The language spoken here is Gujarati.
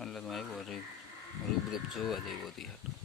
એટલે તો આવ્યો રૂબરૂપ જોવા જઈ હતી હાટ.